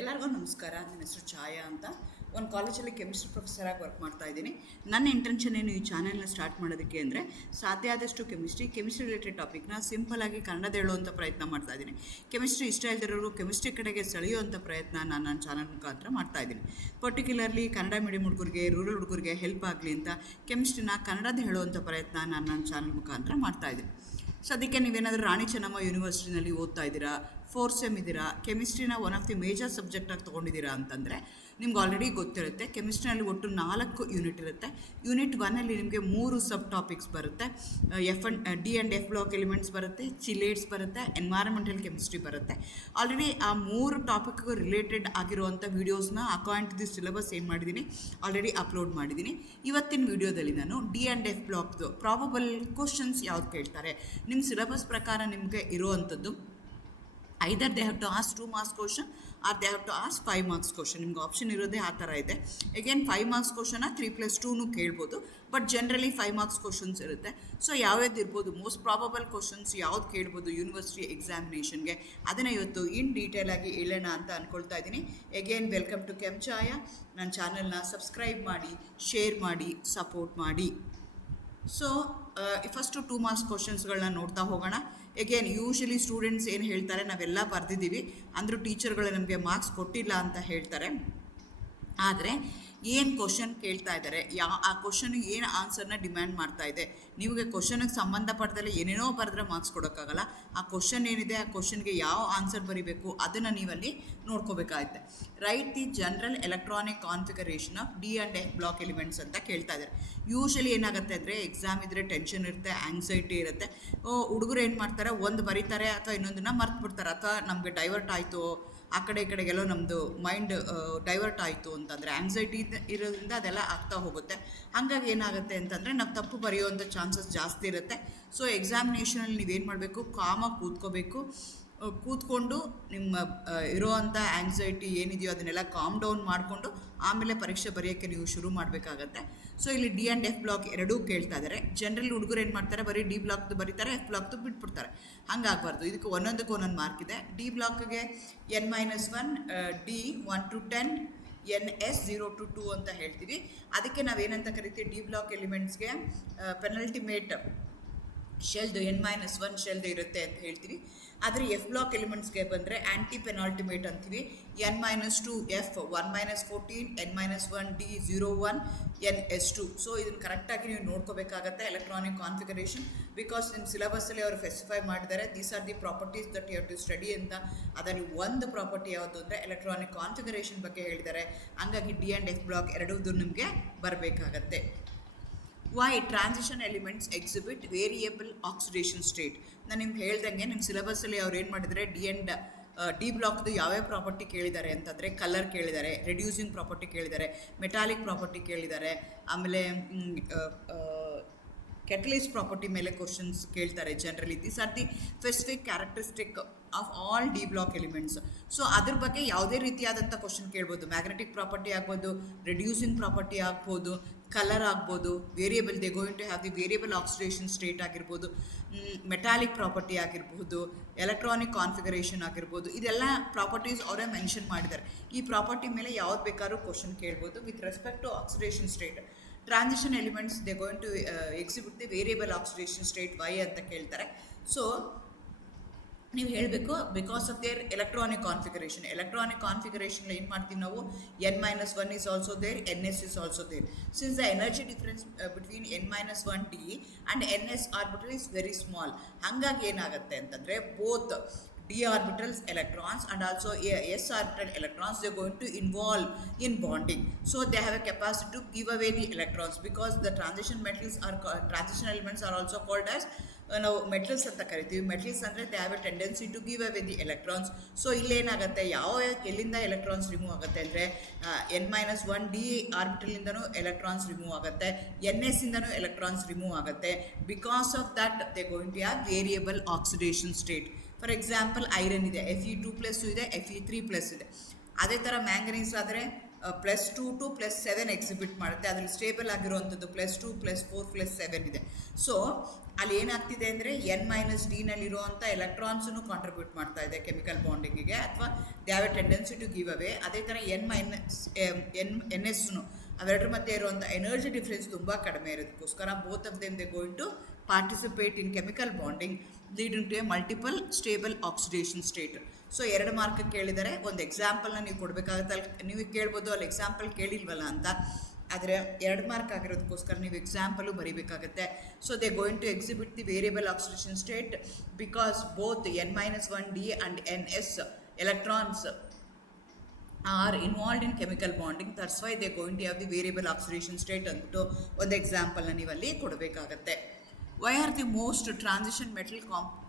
ಎಲ್ಲರಿಗೂ ನಮಸ್ಕಾರ. ನನ್ನ ಹೆಸರು ಛಾಯಾ ಅಂತ. ಒಂದು ಕಾಲೇಜಲ್ಲಿ ಕೆಮಿಸ್ಟ್ರಿ ಪ್ರೊಫೆಸರಾಗಿ ವರ್ಕ್ ಮಾಡ್ತಾ ಇದ್ದೀನಿ. ನನ್ನ ಇಂಟೆನ್ಷನ್ ಏನು ಈ ಚಾನೆಲ್ನ ಸ್ಟಾರ್ಟ್ ಮಾಡೋದಕ್ಕೆ ಅಂದರೆ, ಸಾಧ್ಯ ಆದಷ್ಟು ಕೆಮಿಸ್ಟ್ರಿ ರಿಲೇಟೆಡ್ ಟಾಪಿಕ್ನ ಸಿಂಪಲಾಗಿ ಕನ್ನಡದ ಹೇಳುವಂಥ ಪ್ರಯತ್ನ ಮಾಡ್ತಾ ಇದ್ದೀನಿ. ಕೆಮಿಸ್ಟ್ರಿ ಇಷ್ಟ ಇಲ್ದಿರೋರು ಕೆಮಿಸ್ಟ್ರಿ ಕಡೆಗೆ ಸೆಳೆಯುವಂಥ ಪ್ರಯತ್ನ ನಾನು ನನ್ನ ಚಾನಲ್ ಮುಖಾಂತರ ಮಾಡ್ತಾ ಇದ್ದೀನಿ. ಪರ್ಟಿಕ್ಯುಲರ್ಲಿ ಕನ್ನಡ ಮೀಡಿಯಂ ಹುಡುಗರಿಗೆ, ರೂರಲ್ ಹುಡುಗರಿಗೆ ಹೆಲ್ಪ್ ಆಗಲಿ ಅಂತ ಕೆಮಿಸ್ಟ್ರಿನ ಕನ್ನಡದ ಹೇಳುವಂಥ ಪ್ರಯತ್ನ ನಾನು ನನ್ನ ಚಾನಲ್ ಮುಖಾಂತರ ಮಾಡ್ತಾ ಇದ್ದೀನಿ. ಸದ್ಯಕ್ಕೆ ನೀವೇನಾದರೂ ರಾಣಿ ಚೆನ್ನಮ್ಮ ಯೂನಿವರ್ಸಿಟಿನಲ್ಲಿ ಓದ್ತಾ ಇದ್ದೀರಾ, 4th ಸೆಮ್ ಇದ್ದೀರಾ, ಕೆಮಿಸ್ಟ್ರಿನ ಒನ್ ಆಫ್ ದಿ ಮೇಜರ್ ಸಬ್ಜೆಕ್ಟಾಗಿ ತೊಗೊಂಡಿದ್ದೀರಾ ಅಂತಂದರೆ ನಿಮ್ಗೆ ಆಲ್ರೆಡಿ ಗೊತ್ತಿರುತ್ತೆ. ಕೆಮಿಸ್ಟ್ರಿನಲ್ಲಿ ಒಟ್ಟು 4 ಯೂನಿಟ್ ಇರುತ್ತೆ. ಯೂನಿಟ್ 1ಅಲ್ಲಿ ನಿಮಗೆ 3 ಸಬ್ ಟಾಪಿಕ್ಸ್ ಬರುತ್ತೆ. D and F block elements ಬರುತ್ತೆ, ಚಿಲೇಟ್ಸ್ ಬರುತ್ತೆ, ಎನ್ವೈರನ್ಮೆಂಟಲ್ ಕೆಮಿಸ್ಟ್ರಿ ಬರುತ್ತೆ. ಆಲ್ರೆಡಿ ಆ 3 ಟಾಪಿಕ್ಗೂ ರಿಲೇಟೆಡ್ ಆಗಿರುವಂಥ ವೀಡಿಯೋಸ್ನ ಅಕಾರ್ಡಿಂಗ್ ಟು ದಿ ಸಿಲೆಬಸ್ ಏನು ಮಾಡಿದ್ದೀನಿ, ಆಲ್ರೆಡಿ ಅಪ್ಲೋಡ್ ಮಾಡಿದ್ದೀನಿ. ಇವತ್ತಿನ ವೀಡಿಯೋದಲ್ಲಿ ನಾನು ಡಿ ಆ್ಯಂಡ್ ಎಫ್ ಬ್ಲಾಕ್ದು ಪ್ರಾಬಬಲ್ ಕ್ವಶನ್ಸ್ ಯಾವ್ದು ಕೇಳ್ತಾರೆ, ನಿಮ್ಮ ಸಿಲೆಬಸ್ ಪ್ರಕಾರ ನಿಮಗೆ ಇರುವಂಥದ್ದು either they have to ask 2 marks question or they have to ask 5 marks question. ನಿಮ್ಗೆ ಆಪ್ಷನ್ ಇರೋದೇ ಆ ಥರ ಇದೆ. ಅಗೇನ್ 5 marks ಕ್ವಶನ್ನ 3+2 ಕೇಳ್ಬೋದು, ಬಟ್ ಜನರಲಿ 5 marks ಕ್ವಶನ್ಸ್ ಇರುತ್ತೆ. ಸೊ ಯಾವ್ಯಾವ್ದು ಇರ್ಬೋದು, ಮೋಸ್ಟ್ ಪ್ರಾಬಬಲ್ ಕ್ವಶನ್ಸ್ ಯಾವ್ದು ಕೇಳ್ಬೋದು ಯೂನಿವರ್ಸಿಟಿ ಎಕ್ಸಾಮಿನೇಷನ್ಗೆ, ಅದನ್ನು ಇವತ್ತು ಇನ್ ಡೀಟೇಲ್ ಆಗಿ ಹೇಳೋಣ ಅಂತ ಅಂದ್ಕೊಳ್ತಾ ಇದ್ದೀನಿ. ಅಗೇನ್ ವೆಲ್ಕಮ್ ಟು ಛಾಯಾ. ನನ್ನ ಚಾನಲ್ನ ಸಬ್ಸ್ಕ್ರೈಬ್ ಮಾಡಿ, ಶೇರ್ ಮಾಡಿ, ಸಪೋರ್ಟ್ ಮಾಡಿ. ಸೊ ಫಸ್ಟು 2 marks ಕ್ವಶನ್ಸ್ಗಳನ್ನ ನೋಡ್ತಾ ಹೋಗೋಣ. ಎಗೇನ್ ಯೂಶಲಿ ಸ್ಟೂಡೆಂಟ್ಸ್ ಏನು ಹೇಳ್ತಾರೆ, ನಾವೆಲ್ಲ ಬರೆದಿದ್ದೀವಿ ಅಂದರೂ ಟೀಚರ್ಗಳು ನಮಗೆ ಮಾರ್ಕ್ಸ್ ಕೊಟ್ಟಿಲ್ಲ ಅಂತ ಹೇಳ್ತಾರೆ. ಆದರೆ ಏನು ಕ್ವಶನ್ ಕೇಳ್ತಾ ಇದ್ದಾರೆ, ಆ ಕ್ವಶನಿಗೆ ಏನು ಆನ್ಸರ್ನ ಡಿಮ್ಯಾಂಡ್ ಮಾಡ್ತಾ ಇದೆ, ನಿಮಗೆ ಕ್ವಶನಿಗೆ ಸಂಬಂಧಪಟ್ಟದಲ್ಲಿ ಏನೇನೋ ಬರೆದ್ರೆ ಮಾರ್ಕ್ಸ್ ಕೊಡೋಕ್ಕಾಗಲ್ಲ. ಆ ಕ್ವಶನ್ ಏನಿದೆ, ಆ ಕ್ವಶನ್ಗೆ ಯಾವ ಆನ್ಸರ್ ಬರೀಬೇಕು ಅದನ್ನು ನೀವಲ್ಲಿ ನೋಡ್ಕೋಬೇಕಾಗುತ್ತೆ. Write the general electronic configuration of D and F block elements ಅಂತ ಕೇಳ್ತಾ ಇದ್ದಾರೆ. ಯೂಶಲಿ ಏನಾಗುತ್ತೆ ಅಂದರೆ, ಎಕ್ಸಾಮ್ ಇದ್ದರೆ ಟೆನ್ಷನ್ ಇರುತ್ತೆ, ಆಂಗ್ಸೈಟಿ ಇರುತ್ತೆ. ಹುಡುಗರು ಏನು ಮಾಡ್ತಾರೆ, ಒಂದು ಬರೀತಾರೆ ಅಥವಾ ಇನ್ನೊಂದನ್ನು ಮರ್ತು ಬಿಡ್ತಾರೆ, ಅಥವಾ ನಮಗೆ ಡೈವರ್ಟ್ ಆಯಿತು, ಆ ಕಡೆ ಈ ಕಡೆಗೆಲ್ಲೋ ನಮ್ಮದು ಮೈಂಡ್ ಡೈವರ್ಟ್ ಆಯಿತು ಅಂತಂದರೆ ಆಂಗ್ಸೈಟಿ ಇರೋದ್ರಿಂದ ಅದೆಲ್ಲ ಆಗ್ತಾ ಹೋಗುತ್ತೆ. ಹಾಗಾಗಿ ಏನಾಗುತ್ತೆ ಅಂತಂದರೆ ನಾವು ತಪ್ಪು ಬರೆಯುವಂಥ ಚಾನ್ಸಸ್ ಜಾಸ್ತಿ ಇರುತ್ತೆ. ಸೊ ಎಕ್ಸಾಮಿನೇಷನಲ್ಲಿ ನೀವೇನು ಮಾಡಬೇಕು, ಕಾಮಾಗಿ ಕೂತ್ಕೊಂಡು ನಿಮ್ಮ ಇರೋವಂಥ ಆಂಗ್ಸೈಟಿ ಏನಿದೆಯೋ ಅದನ್ನೆಲ್ಲ ಕಾಮ್ ಡೌನ್ ಮಾಡಿಕೊಂಡು ಆಮೇಲೆ ಪರೀಕ್ಷೆ ಬರೆಯೋಕ್ಕೆ ನೀವು ಶುರು ಮಾಡಬೇಕಾಗತ್ತೆ. ಸೊ ಇಲ್ಲಿ ಡಿ ಆ್ಯಂಡ್ ಎಫ್ ಬ್ಲಾಕ್ ಎರಡೂ ಕೇಳ್ತಾ ಇದ್ದಾರೆ. ಜನರಲ್ ಹುಡುಗರು ಏನು ಮಾಡ್ತಾರೆ, ಬರೀ ಡಿ ಬ್ಲಾಕ್ದು ಬರೀತಾರೆ, ಎಫ್ ಬ್ಲಾಕ್ದು ಬಿಟ್ಬಿಡ್ತಾರೆ. ಹಂಗಾಗಬಾರ್ದು. ಇದಕ್ಕೆ ಒಂದೊಂದಕ್ಕೆ ಒಂದೊಂದು ಮಾರ್ಕ್ ಇದೆ. ಡಿ ಬ್ಲಾಕ್ಗೆ n-1, D 1 to 10, NS 0 to 2 ಅಂತ ಹೇಳ್ತೀವಿ. ಅದಕ್ಕೆ ನಾವೇನಂತ ಕರಿತೀವಿ, ಡಿ ಬ್ಲಾಕ್ ಎಲಿಮೆಂಟ್ಸ್ಗೆ ಪೆನಲ್ಟಿಮೇಟ್ ಶೆಲ್ದು n-1 ಶೆಲ್ದು ಇರುತ್ತೆ ಅಂತ ಹೇಳ್ತೀವಿ. ಆದರೆ ಎಫ್ ಬ್ಲಾಕ್ ಎಲಿಮೆಂಟ್ಸ್ಗೆ ಬಂದರೆ ಆ್ಯಂಟಿ ಪೆನಾಲ್ಟಿಮೇಟ್ ಅಂತೀವಿ. n-2 F 1-14, n-1 D 0-1, NS2. So ಇದನ್ನು ಕರೆಕ್ಟಾಗಿ ನೀವು ನೋಡ್ಕೋಬೇಕಾಗತ್ತೆ. ಎಲೆಕ್ಟ್ರಾನಿಕ್ ಕಾನ್ಫಿಗರೇಷನ್, ಬಿಕಾಸ್ ನಿಮ್ಮ ಸಿಲೆಬಸ್ಸಲ್ಲಿ ಅವರು ಸ್ಪೆಸಿಫೈ ಮಾಡಿದ್ದಾರೆ, these are the properties that you have to study ಅಂತ. ಅದರಲ್ಲಿ ಒಂದು ಪ್ರಾಪರ್ಟಿ ಯಾವುದು ಅಂದರೆ ಎಲೆಕ್ಟ್ರಾನಿಕ್ ಕಾನ್ಫಿಗರೇಷನ್ ಬಗ್ಗೆ ಹೇಳಿದ್ದಾರೆ. ಹಂಗಾಗಿ ಡಿ ಆ್ಯಂಡ್ ಎಫ್ ಬ್ಲಾಕ್ ಎರಡೂ ನಿಮಗೆ ಬರಬೇಕಾಗತ್ತೆ. Why transition elements exhibit variable oxidation state. ನಾನು ನಿಮ್ಗೆ ಹೇಳ್ದಂಗೆ ನಿಮ್ಮ ಸಿಲೆಬಸ್ಸಲ್ಲಿ ಅವ್ರು ಏನು ಮಾಡಿದರೆ, ಡಿ ಬ್ಲಾಕ್ದು ಯಾವ್ಯಾವ ಪ್ರಾಪರ್ಟಿ ಕೇಳಿದ್ದಾರೆ ಅಂತಂದರೆ, ಕಲರ್ ಕೇಳಿದ್ದಾರೆ, ರೆಡ್ಯೂಸಿಂಗ್ ಪ್ರಾಪರ್ಟಿ ಕೇಳಿದ್ದಾರೆ, ಮೆಟಾಲಿಕ್ ಪ್ರಾಪರ್ಟಿ ಕೇಳಿದ್ದಾರೆ, ಆಮೇಲೆ ಕೆಟಲಿಸ್ಟ್ ಪ್ರಾಪರ್ಟಿ ಮೇಲೆ ಕ್ವಶನ್ಸ್ ಕೇಳ್ತಾರೆ generally. These are the specific characteristic of all D block elements. So ಅದ್ರ ಬಗ್ಗೆ ಯಾವುದೇ ರೀತಿಯಾದಂಥ ಕ್ವಶನ್ ಕೇಳ್ಬೋದು. ಮ್ಯಾಗ್ನೆಟಿಕ್ ಪ್ರಾಪರ್ಟಿ ಆಗ್ಬೋದು, ರೆಡ್ಯೂಸಿಂಗ್ ಪ್ರಾಪರ್ಟಿ ಆಗ್ಬೋದು, ಕಲರ್ ಆಗ್ಬೋದು, variable they going to have the variable oxidation state ಆಗಿರ್ಬೋದು, ಮೆಟಾಲಿಕ್ ಪ್ರಾಪರ್ಟಿ ಆಗಿರ್ಬೋದು, ಎಲೆಕ್ಟ್ರಾನಿಕ್ ಕಾನ್ಫಿಗರೇಷನ್ ಆಗಿರ್ಬೋದು. ಇದೆಲ್ಲ ಪ್ರಾಪರ್ಟೀಸ್ ಅವರೇ ಮೆನ್ಷನ್ ಮಾಡಿದ್ದಾರೆ. ಈ ಪ್ರಾಪರ್ಟಿ ಮೇಲೆ ಯಾವ್ದು ಬೇಕಾದ್ರೂ ಕ್ವಶನ್ ಕೇಳ್ಬೋದು. With respect to oxidation state, transition elements they going to exhibit the variable oxidation state why ಅಂತ ಕೇಳ್ತಾರೆ. ಸೊ ನೀವು ಹೇಳಬೇಕು, because of their electronic configuration. Electronic configuration ಏನು ಮಾಡ್ತೀವಿ ನಾವು, n-1 is also there, NS is also there. Since the energy difference between n-1 d and NS orbital is very small, ಹಾಗಾಗಿ ಏನಾಗುತ್ತೆ ಅಂತಂದರೆ, both d orbitals electrons and also s orbital electrons, they are going to involve in bonding. So they have a capacity to give away the electrons, because the transition elements are also called as ನಾವು metals ಅಂತ ಕರಿತೀವಿ. Metals ಅಂದರೆ they have a tendency to give away the electrons. So ಇಲ್ಲೇನಾಗುತ್ತೆ, ಎಲ್ಲಿಂದ electrons remove ಆಗುತ್ತೆ ಅಂದರೆ, n-1 D ಆರ್ಬಿಟಲಿಂದನೂ electrons remove ಆಗುತ್ತೆ, NS ಇಂದನೂ ಎಲೆಕ್ಟ್ರಾನ್ಸ್ ರಿಮೂವ್ ಆಗುತ್ತೆ. Because of that they going to have variable oxidation state. For example iron ಇದೆ, Fe2+ ಇದೆ, Fe3+ ಇದೆ. ಅದೇ ಥರ ಮ್ಯಾಂಗನೀಸ್ ಆದರೆ +2 to +7 ಎಕ್ಸಿಬಿಟ್ ಮಾಡುತ್ತೆ. ಅದರಲ್ಲಿ ಸ್ಟೇಬಲ್ ಆಗಿರುವಂಥದ್ದು +2 +4 +7 ಇದೆ. ಸೊ ಅಲ್ಲಿ ಏನಾಗ್ತಿದೆ ಅಂದರೆ N-D ಎಲೆಕ್ಟ್ರಾನ್ಸನ್ನು ಕಾಂಟ್ರಿಬ್ಯೂಟ್ ಮಾಡ್ತಾ ಇದೆ ಕೆಮಿಕಲ್ ಬಾಂಡಿಂಗಿಗೆ, ಅಥವಾ they have a tendency to give away. ಅದೇ ಥರ NSನು ಅವೆರಡರ ಮಧ್ಯೆ ಇರುವಂಥ ಎನರ್ಜಿ ಡಿಫ್ರೆನ್ಸ್ ತುಂಬ ಕಡಿಮೆ ಇರೋದಕ್ಕೋಸ್ಕರ both of them they going to participate in chemical bonding leading to a multiple stable oxidation state. So 2 mark ಕೇಳಿದರೆ ಒಂದು ಎಕ್ಸಾಂಪಲ್ನ ನೀವು ಕೊಡಬೇಕಾಗುತ್ತೆ. ಅಲ್ಲಿ ನೀವು ಕೇಳ್ಬೋದು ಅಲ್ಲಿ ಎಕ್ಸಾಂಪಲ್ ಕೇಳಿಲ್ವಲ್ಲ ಅಂತ, ಆದರೆ 2 ಮಾರ್ಕ್ ಆಗಿರೋದಕ್ಕೋಸ್ಕರ ನೀವು ಎಕ್ಸಾಂಪಲು ಬರೀಬೇಕಾಗತ್ತೆ. So they going to exhibit the variable oxidation state because both N-1D and NS electrons are involved in chemical bonding. That's why they are going to have the variable oxidation state ಅಂದ್ಬಿಟ್ಟು ಒಂದು ಎಕ್ಸಾಂಪಲ್ನ ನೀವಲ್ಲಿ ಕೊಡಬೇಕಾಗತ್ತೆ. Why are the most transition metal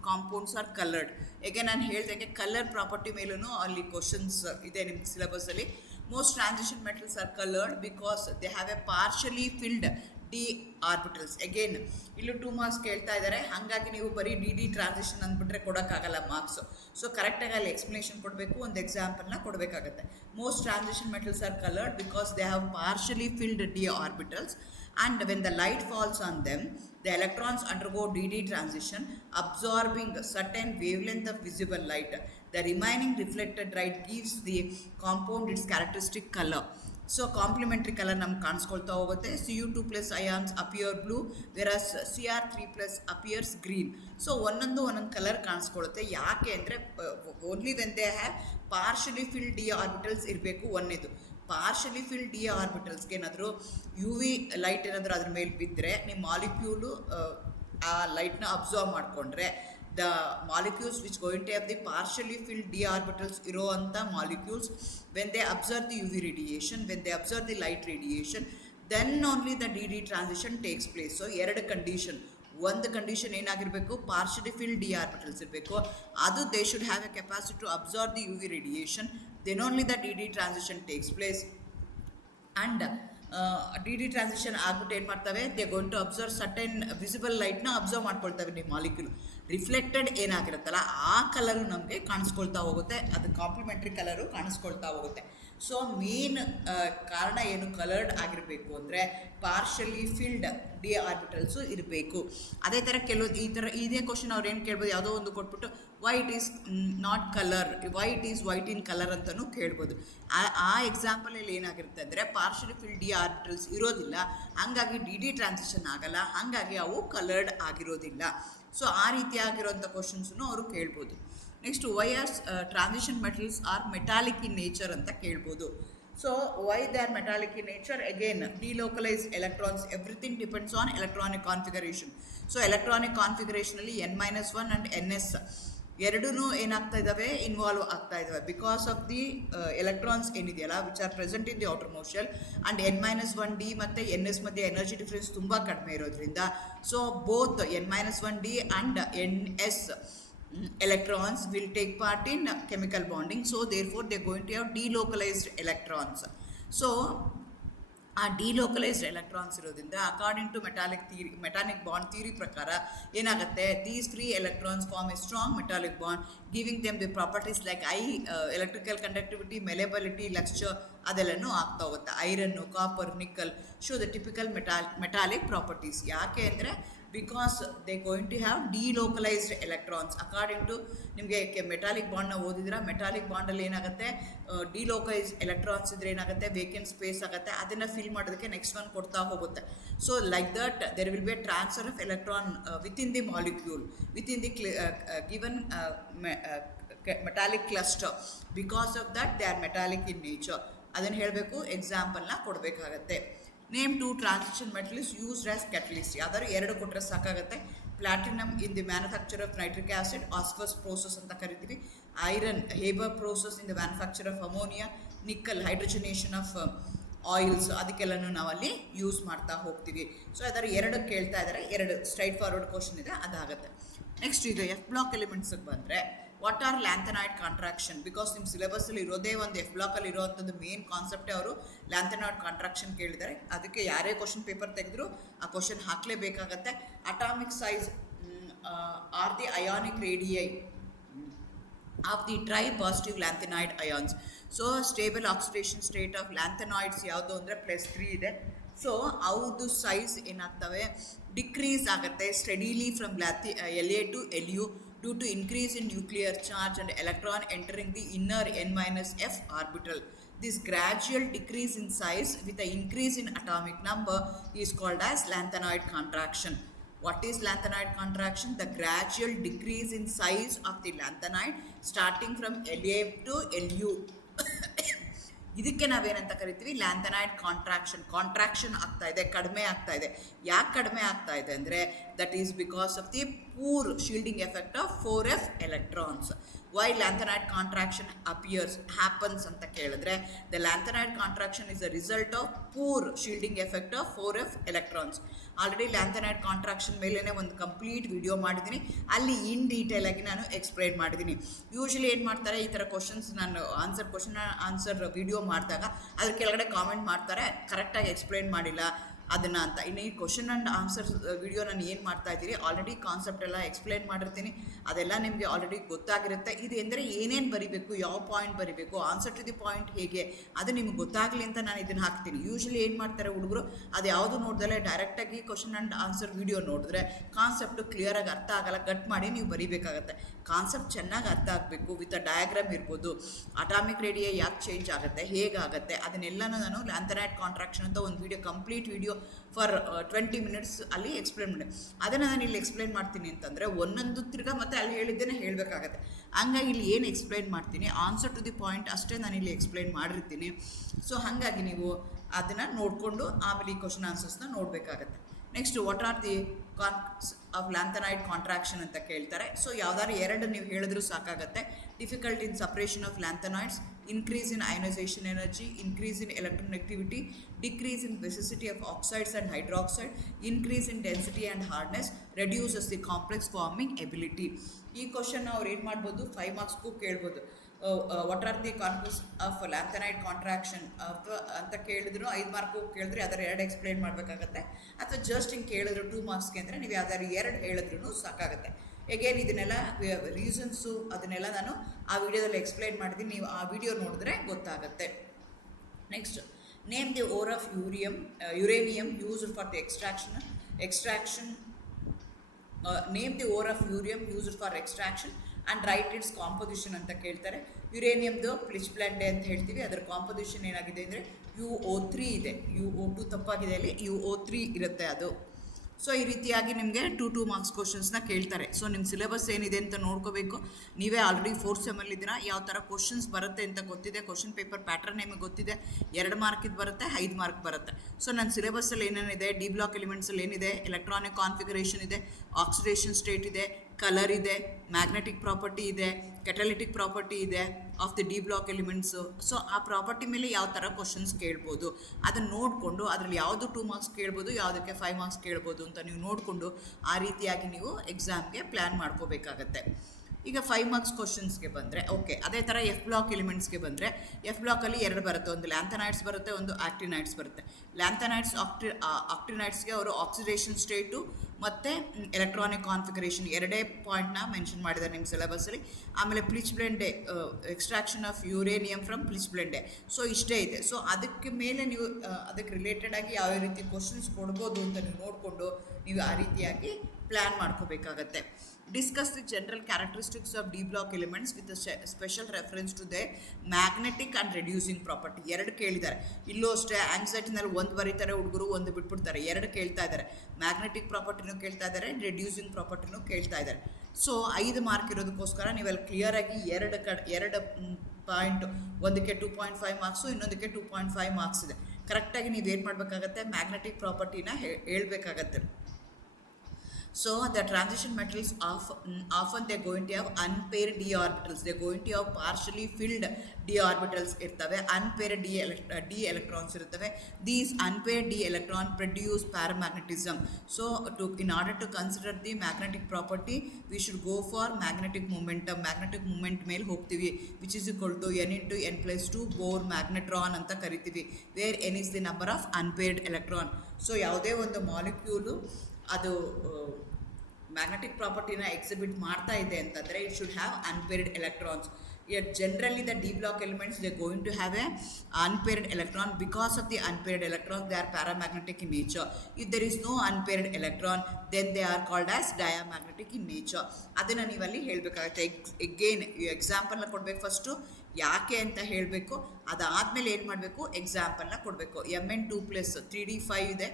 compounds are coloured? ಹೇಗೆ ನಾನು ಹೇಳ್ದಂಗೆ colour property ಮೇಲೂ ಅಲ್ಲಿ ಕ್ವಶನ್ಸ್ ಇದೆ ನಿಮ್ಮ ಸಿಲೆಬಸ್ಸಲ್ಲಿ. Most transition metals are coloured because they have a partially filled D orbitals. Again ಇಲ್ಲೂ 2 ಮಾರ್ಕ್ಸ್ ಕೇಳ್ತಾ ಇದ್ದಾರೆ, ಹಾಗಾಗಿ ನೀವು ಬರೀ ಡಿ ಟ್ರಾನ್ಸಿಷನ್ ಅಂದ್ಬಿಟ್ರೆ ಕೊಡೋಕ್ಕಾಗಲ್ಲ ಮಾರ್ಕ್ಸು. ಸೊ ಕರೆಕ್ಟಾಗಿ ಅಲ್ಲಿ ಎಕ್ಸ್ಪ್ಲನೇಷನ್ ಕೊಡಬೇಕು, ಒಂದು ಎಕ್ಸಾಂಪಲ್ನ ಕೊಡಬೇಕಾಗತ್ತೆ. Most transition metals are coloured because they have partially filled D orbitals and when the light falls on them, the electrons undergo DD transition, absorbing certain wavelength of visible light. The remaining reflected light gives the compound its characteristic color. So complementary color ನಮ್ಗೆ ಕಾಣಿಸ್ಕೊಳ್ತಾ ಹೋಗುತ್ತೆ. Cu2+ ions appear blue whereas Cr3+ appears green. So ಒಂದೊಂದು colour ಕಾಣಿಸ್ಕೊಳ್ಳುತ್ತೆ. ಯಾಕೆ ಅಂದರೆ only when they have partially filled D orbitals ಇರಬೇಕು. ಒಂದೇದು partially filled D ಆರ್ಬಿಟಲ್ಸ್ಗೆ ಏನಾದರೂ UV light ಏನಾದರೂ ಅದ್ರ ಮೇಲೆ ಬಿದ್ದರೆ ನಿಮ್ಮ ಮಾಲಿಕ್ಯೂಲು ಆ ಲೈಟ್ನ ಅಬ್ಸರ್ವ್ ಮಾಡಿಕೊಂಡ್ರೆ the molecules which going to have the partially filled d orbitals ಇರೋ ಅಂಥ molecules when they observe the UV radiation, when they observe the light radiation, then only the DD transition takes place. So ಎರಡು condition. ಒಂದು condition ಏನಾಗಿರಬೇಕು, partially filled D orbitals ಇರಬೇಕು. ಅದು they should have a capacity to absorb the UV radiation, then only the DD transition takes place. And DD transition ಆಗ್ಬಿಟ್ಟು ಏನು ಮಾಡ್ತವೆ, they going to absorb certain visible ಲೈಟ್ನ absorb ಮಾಡ್ಕೊಳ್ತವೆ ನಿಮ್ಮ molecule. Reflected ಏನಾಗಿರುತ್ತಲ್ಲ ಆ colour ನಮಗೆ ಕಾಣಿಸ್ಕೊಳ್ತಾ ಹೋಗುತ್ತೆ, ಅದು ಕಾಂಪ್ಲಿಮೆಂಟ್ರಿ ಕಲರು ಕಾಣಿಸ್ಕೊಳ್ತಾ ಹೋಗುತ್ತೆ. ಸೊ ಮೇನ್ ಕಾರಣ ಏನು ಕಲರ್ಡ್ ಆಗಿರಬೇಕು ಅಂದರೆ ಪಾರ್ಷಲಿ ಫಿಲ್ಡ್ ಡಿ ಆರ್ಬಿಟಲ್ಸು ಇರಬೇಕು. ಅದೇ ಥರ ಇದೇ ಕ್ವಶನ್ ಅವ್ರು ಏನು ಕೇಳ್ಬೋದು, ಯಾವುದೋ ಒಂದು ಕೊಟ್ಬಿಟ್ಟು why it is not colour, why it is white in colour ಅಂತಲೂ ಕೇಳ್ಬೋದು. ಆ ಎಕ್ಸಾಂಪಲಲ್ಲಿ ಏನಾಗಿರುತ್ತೆ ಅಂದರೆ ಪಾರ್ಷಲಿ ಫಿಲ್ಡ್ ಡಿ ಆರ್ಬಿಟಲ್ಸ್ ಇರೋದಿಲ್ಲ, ಹಾಗಾಗಿ DD ಟ್ರಾನ್ಸಿಷನ್ ಆಗಲ್ಲ, ಹಾಗಾಗಿ ಅವು ಕಲರ್ಡ್ ಆಗಿರೋದಿಲ್ಲ. ಸೊ ಆ ರೀತಿಯಾಗಿರೋಂಥ ಕ್ವಶನ್ಸನ್ನು ಅವರು ಕೇಳ್ಬೋದು. Next why are transition metals are metallic in nature ಅಂತ ಕೇಳ್ಬೋದು. So why they are metallic in nature? Again delocalise electrons, everything depends on electronic configuration. So electronic ಕಾನ್ಫಿಗರೇಷನಲ್ಲಿ N-1 ಆ್ಯಂಡ್ NS ಎರಡೂ ಏನಾಗ್ತಾ ಇದ್ದಾವೆ, ಇನ್ವಾಲ್ವ್ ಆಗ್ತಾ ಇದ್ದಾವೆ ಬಿಕಾಸ್ ಆಫ್ ದಿ ಎಲೆಕ್ಟ್ರಾನ್ಸ್ ಏನಿದೆಯಲ್ಲ which are present in the outer motion. And N-1D ಮತ್ತು NS ಮಧ್ಯೆ energy difference ತುಂಬ ಕಡಿಮೆ ಇರೋದ್ರಿಂದ so both N-1D and NS electrons will take part in chemical bonding, so therefore they are going to have delocalized electrons. So ಆ delocalised electrons ಇರೋದ್ರಿಂದ according to metallic bond theory ಪ್ರಕಾರ ಏನಾಗುತ್ತೆ, these 3 electrons form a strong metallic bond giving them the properties like electrical conductivity, malleability, lustre ಅದೆಲ್ಲನೂ ಆಗ್ತಾ ಹೋಗುತ್ತೆ. Iron, copper, nickel show the typical metallic properties. ಯಾಕೆ ಅಂದರೆ because they going to have delocalised electrons. According to ನಿಮಗೆ metallic ಬಾಂಡ್ನ ಓದಿದ್ರೆ metallic ಬಾಂಡಲ್ಲಿ ಏನಾಗುತ್ತೆ, delocalised electrons ಇದ್ರೆ ಏನಾಗುತ್ತೆ, ವೇಕೆಂಟ್ ಸ್ಪೇಸ್ ಆಗುತ್ತೆ, ಅದನ್ನು ಫಿಲ್ ಮಾಡೋದಕ್ಕೆ ನೆಕ್ಸ್ಟ್ ಒನ್ ಕೊಡ್ತಾ ಹೋಗುತ್ತೆ. So like that there will be a transfer of electron within the molecule, within the given metallic cluster. Because of that they are metallic in nature. ಅದನ್ನು ಹೇಳಬೇಕು, ಎಕ್ಸಾಂಪಲ್ನ ಕೊಡಬೇಕಾಗತ್ತೆ. Name 2 transition metals used as catalyst. ಯಾವ್ದಾದ್ರು 2 ಕೊಟ್ಟರೆ ಸಾಕಾಗುತ್ತೆ. Platinum in the manufacture of nitric acid, ಆಸ್ಫಸ್ process ಅಂತ ಕರಿತೀವಿ. Iron Haber process in the manufacture of ammonia. Nickel hydrogenation of oils, ಅದಕ್ಕೆಲ್ಲನೂ ನಾವಲ್ಲಿ ಯೂಸ್ ಮಾಡ್ತಾ ಹೋಗ್ತೀವಿ. ಸೊ ಅದರ 2 ಕೇಳ್ತಾ ಇದ್ದಾರೆ, 2 ಸ್ಟ್ರೈಟ್ ಫಾರ್ವರ್ಡ್ ಕ್ವಶನ್ ಇದೆ, ಅದಾಗುತ್ತೆ. ನೆಕ್ಸ್ಟ್ ಈಗ F ಬ್ಲಾಕ್ ಎಲಿಮೆಂಟ್ಸಿಗೆ ಬಂದರೆ what are lanthanide contraction? Because ನಿಮ್ಮ ಸಿಲೆಬಸ್ಸಲ್ಲಿ ಇರೋದೇ ಒಂದು F ಬ್ಲಾಕಲ್ಲಿ ಇರೋವಂಥದ್ದು ಮೇನ್ ಕಾನ್ಸೆಪ್ಟೇ ಅವರು ಲ್ಯಾಂಥನೈಡ್ ಕಾಂಟ್ರಾಕ್ಷನ್ ಕೇಳಿದ್ದಾರೆ. ಅದಕ್ಕೆ ಯಾರೇ ಕ್ವಶನ್ ಪೇಪರ್ ತೆಗೆದ್ರು ಆ ಕ್ವಶನ್ ಹಾಕಲೇಬೇಕಾಗತ್ತೆ. Atomic size or the ionic radii of the tri-positive lanthanide ions. So stable oxidation state of lanthanoids ಯಾವುದು ಅಂದರೆ +3 ಇದೆ. ಸೊ ಅವ್ರದ್ದು ಸೈಜ್ ಏನಾಗ್ತವೆ, ಡಿಕ್ರೀಸ್ ಆಗುತ್ತೆ steadily from La to Lu due to increase in nuclear charge and electron entering the inner n-f orbital. This gradual decrease in size with an increase in atomic number is called as lanthanoid contraction. What is lanthanoid contraction? The gradual decrease in size of the lanthanide starting from La to Lu. ಇದಕ್ಕೆ ನಾವೇನಂತ ಕರಿತೀವಿ, lanthanide contraction ಆಗ್ತಾ ಇದೆ, ಕಡಿಮೆ ಆಗ್ತಾ ಇದೆ. ಯಾಕೆ ಕಡಿಮೆ ಆಗ್ತಾ ಇದೆ ಅಂದರೆ that is because of the poor shielding effect of 4f electrons. Why lanthanide contraction happens ಅಂತ ಕೇಳಿದ್ರೆ, the lanthanide contraction is a result of poor shielding effect of 4f electrons. Already lanthanide contraction ಮೇಲೇ ಒಂದು complete video ಮಾಡಿದ್ದೀನಿ, ಅಲ್ಲಿ in detail ಆಗಿ ನಾನು explain ಮಾಡಿದ್ದೀನಿ. Usually ಏನು ಮಾಡ್ತಾರೆ, ಈ ಥರ ಕ್ವಶನ್ಸ್ ನಾನು ಆನ್ಸರ್ ವಿಡಿಯೋ ಮಾಡಿದಾಗ ಅದ್ರ ಕೆಳಗಡೆ ಕಾಮೆಂಟ್ ಮಾಡ್ತಾರೆ, ಕರೆಕ್ಟಾಗಿ ಎಕ್ಸ್ಪ್ಲೈನ್ ಮಾಡಿಲ್ಲ ಅದನ್ನು ಅಂತ. ಇನ್ನು ಈ ಕ್ವಶನ್ ಆ್ಯಂಡ್ ಆನ್ಸರ್ ವಿಡಿಯೋ ನಾನು ಏನು ಮಾಡ್ತಾ ಇದ್ದೀನಿ, ಆಲ್ರೆಡಿ ಕಾನ್ಸೆಪ್ಟ್ ಎಲ್ಲ ಎಕ್ಸ್ಪ್ಲೈನ್ ಮಾಡಿರ್ತೀನಿ, ಅದೆಲ್ಲ ನಿಮಗೆ ಆಲ್ರೆಡಿ ಗೊತ್ತಾಗಿರುತ್ತೆ. ಇದು ಎಂದರೆ ಏನೇನು ಬರೀಬೇಕು, ಯಾವ ಪಾಯಿಂಟ್ ಬರೀಬೇಕು, ಆನ್ಸರ್ ಟು ದಿ ಪಾಯಿಂಟ್ ಹೇಗೆ, ಅದು ನಿಮ್ಗೆ ಗೊತ್ತಾಗಲಿ ಅಂತ ನಾನು ಇದನ್ನು ಹಾಕ್ತೀನಿ. ಯೂಶಲಿ ಏನು ಮಾಡ್ತಾರೆ ಹುಡುಗರು, ಅದು ಯಾವುದು ನೋಡ್ದಲ್ಲೇ ಡೈರೆಕ್ಟಾಗಿ ಕ್ವಶನ್ ಆ್ಯಂಡ್ ಆನ್ಸರ್ ವಿಡಿಯೋ ನೋಡಿದ್ರೆ ಕಾನ್ಸೆಪ್ಟು ಕ್ಲಿಯರಾಗಿ ಅರ್ಥ ಆಗಲ್ಲ, ಕಟ್ ಮಾಡಿ ನೀವು ಬರೀಬೇಕಾಗತ್ತೆ. ಕಾನ್ಸೆಪ್ಟ್ ಚೆನ್ನಾಗಿ ಅರ್ಥ ಆಗಬೇಕು, ವಿತ್ ಅ ಡಯಾಗ್ರಾಮ್ ಇರ್ಬೋದು, ಅಟಾಮಿಕ್ ರೇಡಿಯಾ ಯಾಕೆ ಚೇಂಜ್ ಆಗುತ್ತೆ, ಹೇಗಾಗುತ್ತೆ, ಅದನ್ನೆಲ್ಲನೂ ನಾನು ಲ್ಯಾಂಥನೈಡ್ ಕಾಂಟ್ರಾಕ್ಷನ್ ಅಂತ ಒಂದು video, complete video for 20 minutes ಅಲ್ಲಿ ಎಕ್ಸ್ಪ್ಲೇನ್ ಮಾಡಿ. ಅದನ್ನು ನಾನು ಇಲ್ಲಿ ಎಕ್ಸ್ಪ್ಲೇನ್ ಮಾಡ್ತೀನಿ ಅಂತಂದರೆ ಒಂದೊಂದು ತಿರ್ಗಾ ಮತ್ತೆ ಅಲ್ಲಿ ಹೇಳಿದ್ದೇನೆ ಹೇಳಬೇಕಾಗತ್ತೆ. ಹಂಗಾಗಿ ಇಲ್ಲಿ ಏನು ಎಕ್ಸ್ಪ್ಲೇನ್ ಮಾಡ್ತೀನಿ, ಆನ್ಸರ್ ಟು ದಿ ಪಾಯಿಂಟ್ ಅಷ್ಟೇ ನಾನು ಇಲ್ಲಿ ಎಕ್ಸ್ಪ್ಲೇನ್ ಮಾಡಿರ್ತೀನಿ. ಸೊ ಹಾಗಾಗಿ ನೀವು ಅದನ್ನು ನೋಡಿಕೊಂಡು ಆಮೇಲೆ ಈ ಕ್ವಶನ್ ಆನ್ಸರ್ಸ್ನ ನೋಡಬೇಕಾಗತ್ತೆ. Next, what are the of lanthanide contraction ಅಂತ ಕೇಳ್ತಾರೆ. ಸೊ ಯಾವ್ದಾದ್ರು ಎರಡು ನೀವು ಹೇಳಿದ್ರೂ ಸಾಕಾಗತ್ತೆ. Difficult in separation of lanthanoids, increase in ionization energy, increase in electronegativity, decrease in basicity of oxides and hydroxide, increase in density and hardness, reduces the complex forming ability. ಈ question ಅವ್ರು ಏನು ಮಾಡ್ಬೋದು, 5 ಮಾರ್ಕ್ಸ್ಗೂ ಕೇಳ್ಬೋದು. What are the concepts of lanthanide contraction ಅಂತ ಕೇಳಿದ್ರು 5 ಮಾರ್ಕ್ಗೂ ಕೇಳಿದ್ರೆ ಅದರ 2 explain ಮಾಡಬೇಕಾಗತ್ತೆ. ಅಥವಾ ಜಸ್ಟ್ ಹಿಂಗೆ ಕೇಳಿದ್ರು 2 ಮಾರ್ಕ್ಸ್ಗೆ ಅಂದರೆ ನೀವು ಯಾವ್ದಾದ್ರು 2 ಹೇಳಿದ್ರೂ ಸಾಕಾಗುತ್ತೆ. ಎಗೇನ್ ಇದನ್ನೆಲ್ಲ ರೀಸನ್ಸು ಅದನ್ನೆಲ್ಲ ನಾನು ಆ ವಿಡಿಯೋದಲ್ಲಿ ಎಕ್ಸ್ಪ್ಲೈನ್ ಮಾಡಿದ್ದೀನಿ, ನೀವು ಆ ವಿಡಿಯೋ ನೋಡಿದ್ರೆ ಗೊತ್ತಾಗುತ್ತೆ. Next, name the ore of uranium used for the extraction name the ore of uranium used for extraction and write its composition ಅಂತ ಕೇಳ್ತಾರೆ. ಯುರೇನಿಯಮ್ದು ಪ್ಲಿಚ್ಬ್ಲೆಂಡೆ ಅಂತ ಹೇಳ್ತೀವಿ, ಅದರ ಕಾಂಪೋಸಿಷನ್ ಏನಾಗಿದೆ ಅಂದರೆ UO3 ಇದೆ, UO2 ತಪ್ಪಾಗಿದೆ, ಅಲ್ಲಿ UO3 ಇರುತ್ತೆ ಅದು. ಸೊ ಈ ರೀತಿಯಾಗಿ ನಿಮಗೆ 2 ಮಾರ್ಕ್ಸ್ ಕ್ವಶನ್ಸ್ನ ಕೇಳ್ತಾರೆ. ಸೊ ನಿಮ್ಮ ಸಿಲೆಬಸ್ ಏನಿದೆ ಅಂತ ನೋಡ್ಕೋಬೇಕು. ನೀವೇ ಆಲ್ರೆಡಿ 4th ಸೆಮ್ಮಲ್ಲಿದ್ದೀರಾ, ಯಾವ ಥರ ಕ್ವಶನ್ಸ್ ಬರುತ್ತೆ ಅಂತ ಗೊತ್ತಿದೆ, ಕ್ವಶನ್ ಪೇಪರ್ ಪ್ಯಾಟ್ರನ್ ನಿಮಗೆ ಗೊತ್ತಿದೆ. 2 ಮಾರ್ಕಿದ್ದು ಬರುತ್ತೆ, 5 ಮಾರ್ಕ್ ಬರುತ್ತೆ. ಸೊ ನನ್ನ ಸಿಲೆಬಸ್ಸಲ್ಲಿ ಏನೇನಿದೆ, ಡಿ ಬ್ಲಾಕ್ ಎಲಿಮೆಂಟ್ಸಲ್ಲಿ ಏನಿದೆ, ಎಲೆಕ್ಟ್ರಾನಿಕ್ ಕಾನ್ಫಿಗರೇಷನ್ ಇದೆ, ಆಕ್ಸಿಡೇಷನ್ ಸ್ಟೇಟ್ ಇದೆ, ಕಲರ್ ಇದೆ, ಮ್ಯಾಗ್ನೆಟಿಕ್ ಪ್ರಾಪರ್ಟಿ ಇದೆ, ಕೆಟಲಿಟಿಕ್ ಪ್ರಾಪರ್ಟಿ ಇದೆ of the D block elements. So ಆ ಪ್ರಾಪರ್ಟಿ ಮೇಲೆ ಯಾವ ಥರ ಕ್ವಶನ್ಸ್ ಕೇಳ್ಬೋದು ಅದನ್ನು ನೋಡಿಕೊಂಡು, ಅದರಲ್ಲಿ ಯಾವುದು 2 ಮಾರ್ಕ್ಸ್ ಕೇಳ್ಬೋದು, ಯಾವುದಕ್ಕೆ 5 ಮಾರ್ಕ್ಸ್ ಕೇಳ್ಬೋದು ಅಂತ ನೀವು ನೋಡಿಕೊಂಡು ಆ ರೀತಿಯಾಗಿ ನೀವು ಎಕ್ಸಾಮ್ಗೆ ಪ್ಲ್ಯಾನ್ ಮಾಡ್ಕೋಬೇಕಾಗತ್ತೆ. ಈಗ 5 ಮಾರ್ಕ್ಸ್ ಕ್ವಶನ್ಸ್ಗೆ ಬಂದರೆ ಓಕೆ. ಅದೇ ಥರ ಎಫ್ ಬ್ಲಾಕ್ ಎಲಿಮೆಂಟ್ಸ್ಗೆ ಬಂದರೆ ಎಫ್ ಬ್ಲಾಕಲ್ಲಿ 2 ಬರುತ್ತೆ, ಒಂದು ಲ್ಯಾಂಥನೈಡ್ಸ್ ಬರುತ್ತೆ, ಒಂದು ಆಕ್ಟಿನೈಡ್ಸ್ ಬರುತ್ತೆ. ಲ್ಯಾಂಥನೈಡ್ಸ್ ಆಕ್ಟಿನೈಡ್ಸ್ಗೆ ಅವರು ಆಕ್ಸಿಡೇಷನ್ ಸ್ಟೇಟು ಮತ್ತು ಎಲೆಕ್ಟ್ರಾನಿಕ್ ಕಾನ್ಫಿಗರೇಷನ್ 2 ಪಾಯಿಂಟ್ನ ಮೆನ್ಷನ್ ಮಾಡಿದ್ದಾರೆ ನಿಮ್ಮ ಸಿಲೆಬಸ್ಸಲ್ಲಿ. ಆಮೇಲೆ pitchblende, extraction of uranium from pitchblende. So ಇಷ್ಟೇ ಇದೆ. ಸೊ ಅದಕ್ಕೆ ಮೇಲೆ ನೀವು ಅದಕ್ಕೆ ರಿಲೇಟೆಡ್ ಆಗಿ ಯಾವ ರೀತಿ ಕ್ವಶನ್ಸ್ ಕೊಡ್ಬೋದು ಅಂತ ನೀವು ನೋಡಿಕೊಂಡು ನೀವು ಆ ರೀತಿಯಾಗಿ ಪ್ಲ್ಯಾನ್ ಮಾಡ್ಕೋಬೇಕಾಗತ್ತೆ. Discuss the general characteristics of D block elements with a special reference to their magnetic and reducing property. 2 ಕೇಳಿದ್ದಾರೆ. ಇಲ್ಲೂ ಅಷ್ಟೇ ಆಂಗ್ಸೈಟಿನಲ್ಲಿ 1 ಬರೀತಾರೆ ಹುಡುಗರು, 1 ಬಿಟ್ಬಿಡ್ತಾರೆ. 2 ಕೇಳ್ತಾ ಇದ್ದಾರೆ. ಮ್ಯಾಗ್ನೆಟಿಕ್ ಪ್ರಾಪರ್ಟಿನೂ ಕೇಳ್ತಾ ಇದ್ದಾರೆ, ರೆಡ್ಯೂಸಿಂಗ್ ಪ್ರಾಪರ್ಟಿನೂ ಕೇಳ್ತಾ ಇದ್ದಾರೆ. ಸೊ 5 ಮಾರ್ಕ್ ಇರೋದಕ್ಕೋಸ್ಕರ ನೀವೆಲ್ಲ ಕ್ಲಿಯರಾಗಿ 2 ಪಾಯಿಂಟ್, ಒಂದಕ್ಕೆ 2.5 ಮಾರ್ಕ್ಸು, ಇನ್ನೊಂದಕ್ಕೆ 2.5 ಮಾರ್ಕ್ಸ್ ಇದೆ. ಕರೆಕ್ಟಾಗಿ ನೀವು ಏನು ಮಾಡಬೇಕಾಗತ್ತೆ, magnetic ಪ್ರಾಪರ್ಟಿನ ಹೇಳ್ಬೇಕಾಗತ್ತೆ. So the transition metals often they're going to have unpaired d orbitals. They're going to have partially filled d orbitals irtave, unpaired d electrons irtave. These unpaired d electron produce paramagnetism. So in order to consider the magnetic property, we should go for magnetic momentum. Magnetic moment mele hogtivi, which is equal to n into n+2 Bohr magnetron anta karitivi, where n is the number of unpaired electron. So ಯಾವುದೇ ಒಂದು molecule ಅದು magnetic ಪ್ರಾಪರ್ಟಿನ exhibit ಮಾಡ್ತಾ ಇದೆ ಅಂತಂದರೆ it should have unpaired electrons. Yet generally the d block elements they're going to have a unpaired electron. Because of the unpaired electrons they are paramagnetic in nature. If there is no unpaired electron then they are called as diamagnetic in nature. ಅದನ್ನು ನೀವಲ್ಲಿ ಹೇಳಬೇಕಾಗುತ್ತೆ. Again ಎಕ್ಸಾಂಪಲ್ನ ಕೊಡಬೇಕು, first ಯಾಕೆ ಅಂತ ಹೇಳಬೇಕು, ಅದಾದಮೇಲೆ ಏನು ಮಾಡಬೇಕು, ಎಕ್ಸಾಂಪಲ್ನ ಕೊಡಬೇಕು. Mn2+ 3d5 ಇದೆ,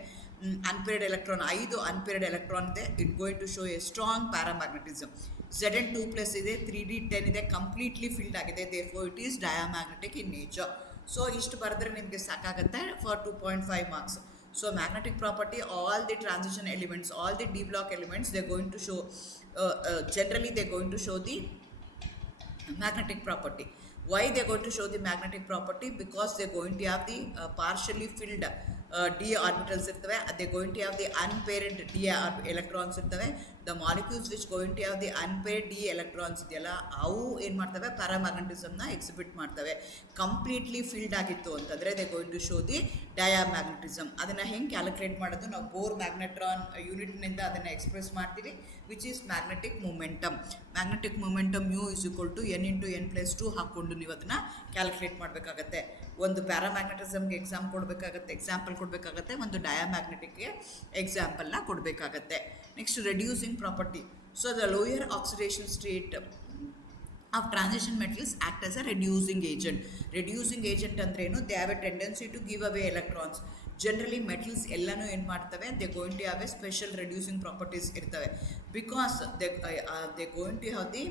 ಅನ್ಪೇರ್ಡ್ ಎಲೆಕ್ಟ್ರಾನ್ 5 ಅನ್ಪೇರ್ಡ್ ಎಲೆಕ್ಟ್ರಾನ್ ಇದೆ, it going to show a strong paramagnetism. Zn2+ ಇದೆ, 3d10 ಇದೆ, ಕಂಪ್ಲೀಟ್ಲಿ ಫಿಲ್ಡ್ ಆಗಿದೆ, therefore it is diamagnetic in nature. So ಇಷ್ಟು ಬರೆದ್ರೆ ನಿಮಗೆ ಸಾಕಾಗುತ್ತೆ for 2.5 marks. So magnetic property, all the transition elements, all the d block elements, they're going to show generally they're going to show the magnetic property. Why they're going to show the magnetic property? Because they're going to have the partially filled d orbitals ಇರ್ತವೆ, they're going to have the unpaired d electrons ಇರ್ತವೆ. The molecules which going to have the unpaired d electrons ಇದೆಯಲ್ಲ ಅವು ಏನು ಮಾಡ್ತವೆ, ಪ್ಯಾರಾಮ್ಯಾಗ್ನೆಟಿಸಮ್ನ exhibit ಮಾಡ್ತವೆ. Completely filled ಆಗಿತ್ತು ಅಂತಂದರೆ they going to show the diamagnetism. ಅದನ್ನು ಹೆಂಗೆ ಕ್ಯಾಲ್ಕುಲೇಟ್ ಮಾಡೋದು, ನಾವು ಬೋರ್ ಮ್ಯಾಗ್ನೆಟ್ರಾನ್ ಯೂನಿಟ್ನಿಂದ ಅದನ್ನು ಎಕ್ಸ್ಪ್ರೆಸ್ ಮಾಡ್ತೀವಿ, which is magnetic momentum. Magnetic momentum μ = n × n+2 ಹಾಕ್ಕೊಂಡು ನೀವು ಅದನ್ನು ಕ್ಯಾಲ್ಕುಲೇಟ್ ಮಾಡಬೇಕಾಗತ್ತೆ. ಒಂದು ಪ್ಯಾರಾಮ್ಯಾಗ್ನೆಟಿಸಮ್ಗೆ ಎಕ್ಸಾಂಪಲ್ ಕೊಡಬೇಕಾಗತ್ತೆ, ಒಂದು ಡಯಾಮ್ಯಾಗ್ನೆಟಿಕ್ಗೆ ಎಕ್ಸಾಂಪಲ್ನ ಕೊಡಬೇಕಾಗತ್ತೆ. Next reducing property. So the lower oxidation state of transition metals act as a reducing agent. Reducing agent ಅಂದ್ರೆ ಏನು, they have a tendency to give away electrons. Generally metals ಎಲ್ಲನೂ ಏನು ಮಾಡ್ತವೆ, they going to have a special reducing properties ಇರ್ತವೆ. Because they going to have the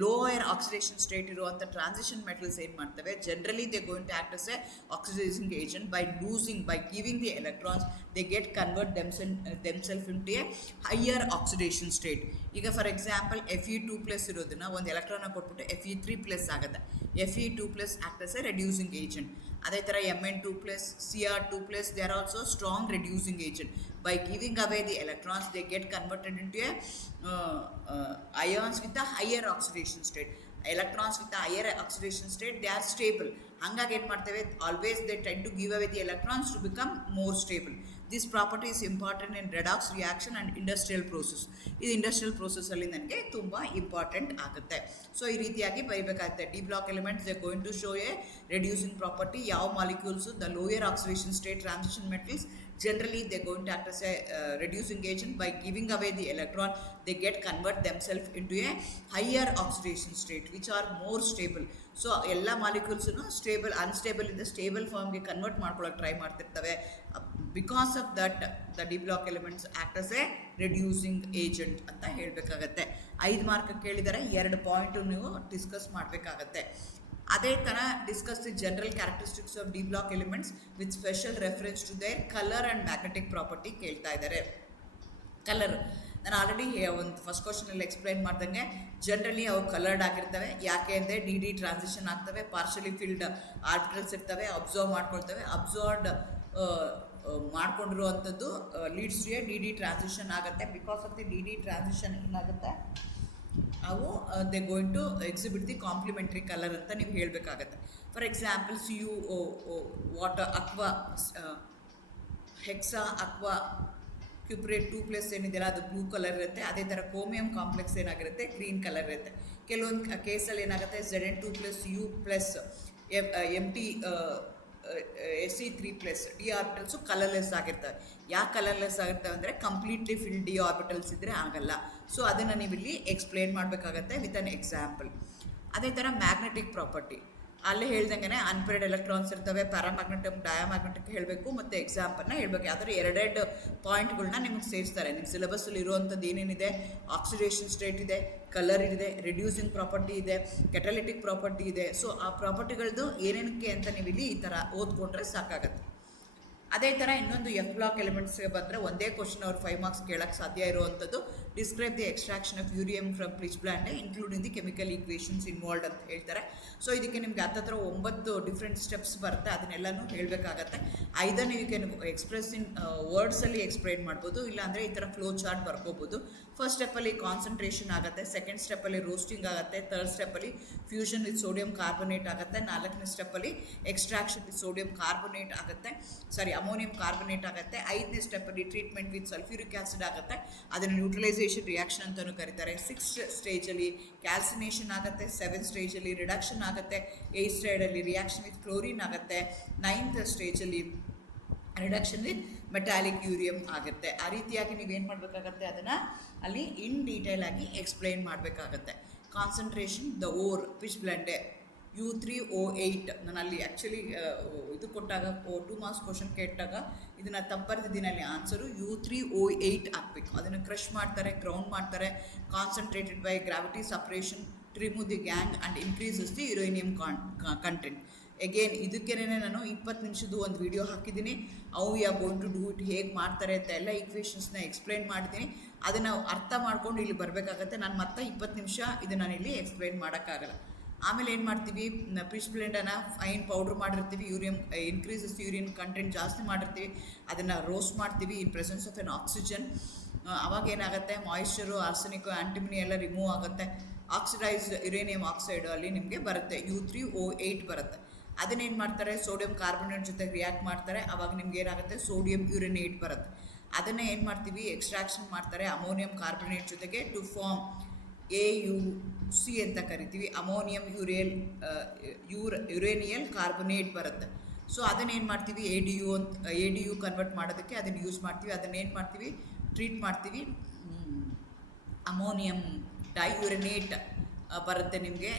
lower oxidation state ಇರುವಂಥ transition metals ಏನು ಮಾಡ್ತವೆ, generally they going to act as a oxidising agent. By giving the electrons they get convert themselves into a higher oxidation state. ಈಗ for example Fe2+ ಇರೋದನ್ನ ಒಂದು ಎಲೆಕ್ಟ್ರಾನ ಕೊಟ್ಬಿಟ್ಟು Fe3+ ಆಗುತ್ತೆ. Fe2+ act as a reducing agent. ಅದೇ ಥರ Mn2+, Cr2+, they are also strong reducing agent. By giving away the electrons they get converted into a ions with a higher oxidation state. Electrons with a higher oxidation state they are stable. ಹಂಗಾಗಿ ಏನು ಮಾಡ್ತೇವೆ, always they tend to give away the electrons to become more stable. This property is important in redox reaction and industrial process. ಇದು industrial ಪ್ರೋಸೆಸ್ಸಲ್ಲಿ ನನಗೆ ತುಂಬ important ಆಗುತ್ತೆ. So ಈ ರೀತಿಯಾಗಿ ಬರೀಬೇಕಾಗುತ್ತೆ. D block elements they going to show a reducing property. ಯಾವ molecules the lower oxidation state transition metals generally they're going to act as a reducing agent. By giving away the electron they get convert themselves into a higher oxidation state which are more stable. So ಎಲ್ಲ ಮಾಲಿಕ್ಯೂಲ್ಸನ್ನು unstable ಇಂದ stable ಫಾರ್ಮ್ಗೆ convert ಮಾಡ್ಕೊಳ್ಳೋಕೆ try ಮಾಡ್ತಿರ್ತವೆ. Because of that the D block elements act as a reducing agent ಅಂತ ಹೇಳಬೇಕಾಗತ್ತೆ. 5 mark ಕೇಳಿದರೆ 2 point ನೀವು ಡಿಸ್ಕಸ್ ಮಾಡಬೇಕಾಗತ್ತೆ. ಅದೇ ಥರ discuss the general characteristics of D block elements with special reference to their colour and magnetic property ಕೇಳ್ತಾ ಇದ್ದಾರೆ. Colour ನಾನು ಆಲ್ರೆಡಿ ಒಂದು ಫಸ್ಟ್ ಕ್ವಶನಲ್ಲಿ ಎಕ್ಸ್ಪ್ಲೈನ್ ಮಾಡ್ದಂಗೆ ಜನರಲಿ ಅವು ಕಲರ್ಡ್ ಆಗಿರ್ತವೆ. ಯಾಕೆ ಅಂದರೆ ಡಿ ಟ್ರಾನ್ಸಿಷನ್ ಆಗ್ತವೆ, ಪಾರ್ಷಲಿ ಫಿಲ್ಡ್ ಆರ್ಬಿಟಲ್ಸ್ ಇರ್ತವೆ, ಅಬ್ಸರ್ವ್ ಮಾಡ್ಕೊಳ್ತವೆ. ಅಬ್ಸರ್ವ್ಡ್ ಮಾಡ್ಕೊಂಡಿರುವಂಥದ್ದು leads to a D transition ಆಗುತ್ತೆ. Because of the D transition ಏನಾಗುತ್ತೆ, ಅವು they going to exhibit the complementary colour ಅಂತ ನೀವು ಹೇಳಬೇಕಾಗತ್ತೆ. For example water aqua hexa aqua cuprate 2+ ಏನಿದೆಯಲ್ಲ ಅದು ಬ್ಲೂ ಕಲರ್ ಇರುತ್ತೆ. ಅದೇ ಥರ ಕ್ರೋಮಿಯಂ ಕಾಂಪ್ಲೆಕ್ಸ್ ಏನಾಗಿರುತ್ತೆ, ಗ್ರೀನ್ ಕಲರ್ ಇರುತ್ತೆ. ಕೆಲವೊಂದು ಕೇಸಲ್ಲಿ ಏನಾಗುತ್ತೆ Zn2+ U+ Mt Se3+ D orbitals colourless ಆಗಿರ್ತವೆ. ಯಾಕೆ ಕಲರ್ಲೆಸ್ ಆಗಿರ್ತವೆ ಅಂದರೆ ಕಂಪ್ಲೀಟ್ಲಿ ಫಿಲ್ಡ್ ಡಿ ಆರ್ಬಿಟಲ್ಸ್ ಇದ್ದರೆ ಆಗಲ್ಲ. ಸೊ ಅದನ್ನು ನೀವು ಇಲ್ಲಿ ಎಕ್ಸ್ಪ್ಲೇನ್ ಮಾಡಬೇಕಾಗತ್ತೆ ವಿತ್ ಅನ್ ಎಕ್ಸಾಂಪಲ್. ಅದೇ ಥರ ಮ್ಯಾಗ್ನೆಟಿಕ್ ಪ್ರಾಪರ್ಟಿ ಅಲ್ಲೇ ಹೇಳ್ದಂಗೆ ಅನ್ಪೇರ್ಡ್ ಎಲೆಕ್ಟ್ರಾನ್ಸ್ ಇರ್ತವೆ, ಪ್ಯಾರಾಮ್ಯಾಗ್ನೆಟಿಕ್ ಡಯಾಮ್ಯಾಗ್ನೆಟಿಕ್ ಹೇಳಬೇಕು ಮತ್ತು ಎಕ್ಸಾಂಪಲ್ನ ಹೇಳಬೇಕು. ಯಾವ್ದಾದ್ರು 2 ಪಾಯಿಂಟ್ಗಳನ್ನ ನಿಮಗೆ ಸೇರಿಸ್ತಾರೆ. ನಿಮ್ಮ ಸಿಲೆಬಸ್ಸಲ್ಲಿ ಇರುವಂಥದ್ದು ಏನೇನಿದೆ, ಆಕ್ಸಿಡೇಷನ್ ಸ್ಟೇಟ್ ಇದೆ, ಕಲರ್ ಇದೆ, ರೆಡ್ಯೂಸಿಂಗ್ ಪ್ರಾಪರ್ಟಿ ಇದೆ, ಕೆಟಲಿಟಿಕ್ ಪ್ರಾಪರ್ಟಿ ಇದೆ. ಸೊ ಆ ಪ್ರಾಪರ್ಟಿಗಳದ್ದು ಏನೇನಕ್ಕೆ ಅಂತ ನೀವು ಇಲ್ಲಿ ಈ ಥರ ಓದ್ಕೊಂಡ್ರೆ ಸಾಕಾಗತ್ತೆ. ಅದೇ ಥರ ಇನ್ನೊಂದು ಎಫ್ ಬ್ಲಾಕ್ ಎಲಿಮೆಂಟ್ಸ್ಗೆ ಬಂದರೆ ಒಂದೇ ಕ್ವಶನ್ ಅವ್ರು 5 ಮಾರ್ಕ್ಸ್ ಕೇಳೋಕ್ಕೆ ಸಾಧ್ಯ ಇರುವಂಥದ್ದು describe the extraction of uranium from pitch blende including the chemical equations involved ಅಂತ ಹೇಳ್ತಾರೆ. ಸೊ ಇದಕ್ಕೆ ನಿಮ್ಗೆ ಹತ್ತತ್ರ 9 ಡಿಫ್ರೆಂಟ್ ಸ್ಟೆಪ್ಸ್ ಬರುತ್ತೆ, ಅದನ್ನೆಲ್ಲನೂ ಹೇಳಬೇಕಾಗತ್ತೆ. ಐದರ್ ನೀವು ಕ್ಯಾನ್ ಎಕ್ಸ್ಪ್ರೆಸ್ ಇನ್ ವರ್ಡ್ಸಲ್ಲಿ ಎಕ್ಸ್ಪ್ಲೈನ್ ಮಾಡ್ಬೋದು, ಇಲ್ಲಾಂದರೆ ಈ ಥರ ಫ್ಲೋ ಚಾರ್ಟ್ ಬರ್ಕೋಬೋದು. ಫಸ್ಟ್ ಸ್ಟೆಪ್ಪಲ್ಲಿ ಕಾನ್ಸಂಟ್ರೇಷನ್ ಆಗುತ್ತೆ, ಸೆಕೆಂಡ್ ಸ್ಟೆಪ್ಪಲ್ಲಿ ರೋಸ್ಟಿಂಗ್ ಆಗುತ್ತೆ, ಥರ್ಡ್ ಸ್ಟೆಪ್ಪಲ್ಲಿ ಫ್ಯೂಷನ್ ವಿತ್ ಸೋಡಿಯಂ ಕಾರ್ಬೊನೇಟ್ ಆಗುತ್ತೆ, ನಾಲ್ಕನೇ ಸ್ಟೆಪ್ಪಲ್ಲಿ ಎಕ್ಸ್ಟ್ರಾಕ್ಷನ್ ವಿತ್ ಸೋಡಿಯಂ ಕಾರ್ಬೊನೇಟ್ ಆಗುತ್ತೆ, ಅಮೋನಿಯಂ ಕಾರ್ಬೊನೇಟ್ ಆಗುತ್ತೆ, ಐದನೇ ಸ್ಟೆಪ್ಪಲ್ಲಿ ಟ್ರೀಟ್ಮೆಂಟ್ ವಿತ್ ಸಲ್ಫ್ಯೂರಿಕ್ ಆಸಿಡ್ ಆಗುತ್ತೆ, ಅದನ್ನು ನ್ಯೂಟ್ರಲೈಸೇಷನ್ ರಿಯಾಕ್ಷನ್ ಅಂತಲೂ ಕರೀತಾರೆ. 6th ಸ್ಟೇಜಲ್ಲಿ ಕ್ಯಾಲ್ಸಿನೇಷನ್ ಆಗುತ್ತೆ, 7th ಸ್ಟೇಜಲ್ಲಿ ರಿಡಕ್ಷನ್ ಆಗುತ್ತೆ, 8th ಸ್ಟೇಜಲ್ಲಿ ರಿಯಾಕ್ಷನ್ ವಿತ್ ಕ್ಲೋರಿನ್ ಆಗುತ್ತೆ, 9th ಸ್ಟೇಜಲ್ಲಿ ರಿಡಕ್ಷನ್ ವಿತ್ ಮೆಟಾಲಿಕ್ ಯೂರಿಯಂ ಆಗುತ್ತೆ. ಆ ರೀತಿಯಾಗಿ ನೀವೇನು ಮಾಡಬೇಕಾಗತ್ತೆ, ಅದನ್ನು ಅಲ್ಲಿ ಇನ್ ಡೀಟೇಲ್ ಆಗಿ ಎಕ್ಸ್ಪ್ಲೈನ್ ಮಾಡಬೇಕಾಗತ್ತೆ. Concentration the ore pitch blende U3O8. ನಾನು ಅಲ್ಲಿ ಆ್ಯಕ್ಚುಲಿ ಇದು ಕೊಟ್ಟಾಗ 2 ಮಾರ್ಕ್ಸ್ ಕ್ವಶನ್ ಕೇಟಾಗ ಇದನ್ನು ತಪ್ಪರ್ದಿದ್ದೀನಿ, ಅಲ್ಲಿ ಆನ್ಸರು U3O8 ಹಾಕಬೇಕು. ಅದನ್ನು ಕ್ರಷ್ ಮಾಡ್ತಾರೆ, ಗ್ರೌಂಡ್ ಮಾಡ್ತಾರೆ, concentrated by gravity separation to remove the gangue and increases the uranium content. Again ಇದಕ್ಕೇನೆ ನಾನು 20 ನಿಮಿಷದ್ದು ಒಂದು ವಿಡಿಯೋ ಹಾಕಿದ್ದೀನಿ. How we are going to do it, ಹೇಗೆ ಮಾಡ್ತಾರೆ ಅಂತ ಎಲ್ಲ ಈಕ್ವೇಷನ್ಸ್ನ ಎಕ್ಸ್ಪ್ಲೈನ್ ಮಾಡ್ತೀನಿ. ಅದನ್ನು ಅರ್ಥ ಮಾಡ್ಕೊಂಡು ಇಲ್ಲಿ ಬರಬೇಕಾಗತ್ತೆ. ನಾನು ಮತ್ತೆ 20 ನಿಮಿಷ ಇದು ನಾನು ಇಲ್ಲಿ ಎಕ್ಸ್ಪ್ಲೈನ್ ಮಾಡೋಕ್ಕಾಗಲ್ಲ. ಆಮೇಲೆ ಏನು ಮಾಡ್ತೀವಿ, ಪಿಚ್ ಬ್ಲೆಂಡನ್ನು ಫೈನ್ ಪೌಡ್ರ್ ಮಾಡಿರ್ತೀವಿ, ಯೂರಿಯಂ ಇನ್ಕ್ರೀಸಸ್ ಯೂರಿಯನ್ ಕಂಟೆಂಟ್ ಜಾಸ್ತಿ ಮಾಡಿರ್ತೀವಿ, ಅದನ್ನು ರೋಸ್ಟ್ ಮಾಡ್ತೀವಿ in presence of N oxygen. ಅವಾಗ ಏನಾಗುತ್ತೆ, ಮಾಯಿಶ್ಚರು, ಆರ್ಸೆನಿಕ್ಕು, ಆ್ಯಂಟಿಮಿನಿ ಎಲ್ಲ ರಿಮೂವ್ ಆಗುತ್ತೆ. ಆಕ್ಸಿಡೈಸ್ಡ್ ಯುರೇನಿಯಂ ಆಕ್ಸೈಡು ಅಲ್ಲಿ ನಿಮಗೆ ಬರುತ್ತೆ, U3O8 ಬರುತ್ತೆ. ಅದನ್ನೇನು ಮಾಡ್ತಾರೆ, ಸೋಡಿಯಂ ಕಾರ್ಬೊನೇಟ್ ಜೊತೆಗೆ ರಿಯಾಕ್ಟ್ ಮಾಡ್ತಾರೆ, ಆವಾಗ ನಿಮ್ಗೆ ಏನಾಗುತ್ತೆ, ಸೋಡಿಯಂ ಯುರೇನೇಟ್ ಬರುತ್ತೆ. ಅದನ್ನೇ ಏನು ಮಾಡ್ತೀವಿ, ಎಕ್ಸ್ಟ್ರಾಕ್ಷನ್ ಮಾಡ್ತಾರೆ ಅಮೋನಿಯಂ ಕಾರ್ಬೊನೇಟ್ ಜೊತೆಗೆ ಟು ಫಾರ್ಮ್ AuC ಅಂತ ಕರಿತೀವಿ, ಅಮೋನಿಯಂ ಯುರೇನಿಯಲ್ ಕಾರ್ಬೊನೇಟ್ ಬರುತ್ತೆ. ಸೊ ಅದನ್ನೇನು ಮಾಡ್ತೀವಿ, ADU ಕನ್ವರ್ಟ್ ಮಾಡೋದಕ್ಕೆ ಅದನ್ನು ಯೂಸ್ ಮಾಡ್ತೀವಿ. ಅದನ್ನೇನು ಮಾಡ್ತೀವಿ, ಟ್ರೀಟ್ ಮಾಡ್ತೀವಿ, ಅಮೋನಿಯಂ ಡೈಯುರೇನೇಟ್ ಬರುತ್ತೆ ನಿಮಗೆ.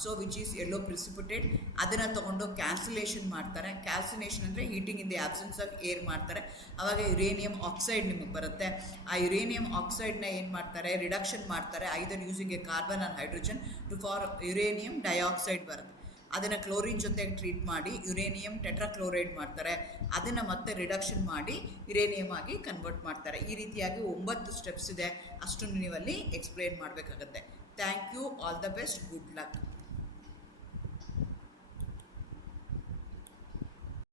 So which is yellow precipitate. ಅದನ್ನು ತೊಗೊಂಡು ಕ್ಯಾನ್ಸಲೇಷನ್ ಮಾಡ್ತಾರೆ. ಕ್ಯಾಲ್ಸಿನೇಷನ್ ಅಂದರೆ heating in the absence of air ಮಾಡ್ತಾರೆ. ಆವಾಗ ಯುರೇನಿಯಂ ಆಕ್ಸೈಡ್ ನಿಮಗೆ ಬರುತ್ತೆ. ಆ ಯುರೇನಿಯಂ ಆಕ್ಸೈಡ್ನ ಏನು ಮಾಡ್ತಾರೆ, ರಿಡಕ್ಷನ್ ಮಾಡ್ತಾರೆ, either using a carbon or hydrogen to for uranium dioxide ಬರುತ್ತೆ. ಅದನ್ನು ಕ್ಲೋರಿನ್ ಜೊತೆಗೆ ಟ್ರೀಟ್ ಮಾಡಿ ಯುರೇನಿಯಂ ಟೆಟ್ರಾಕ್ಲೋರೈಡ್ ಮಾಡ್ತಾರೆ. ಅದನ್ನು ಮತ್ತೆ ರಿಡಕ್ಷನ್ ಮಾಡಿ ಯುರೇನಿಯಮ್ ಆಗಿ ಕನ್ವರ್ಟ್ ಮಾಡ್ತಾರೆ. ಈ ರೀತಿಯಾಗಿ 9 ಸ್ಟೆಪ್ಸ್ ಇದೆ, ಅಷ್ಟನ್ನು ನೀವಲ್ಲಿ ಎಕ್ಸ್ಪ್ಲೇನ್ ಮಾಡಬೇಕಾಗತ್ತೆ. Thank you, all the best, good luck.